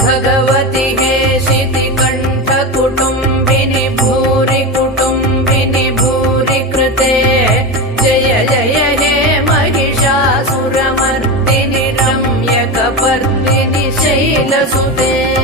भगवति हेशिति कंठ कुटुंबिनि भूरि कुटुंबिनि भूरि कृते जय जय हे महिषासुरमर्दिनि रम्यकपर्दिनि शैलसुते।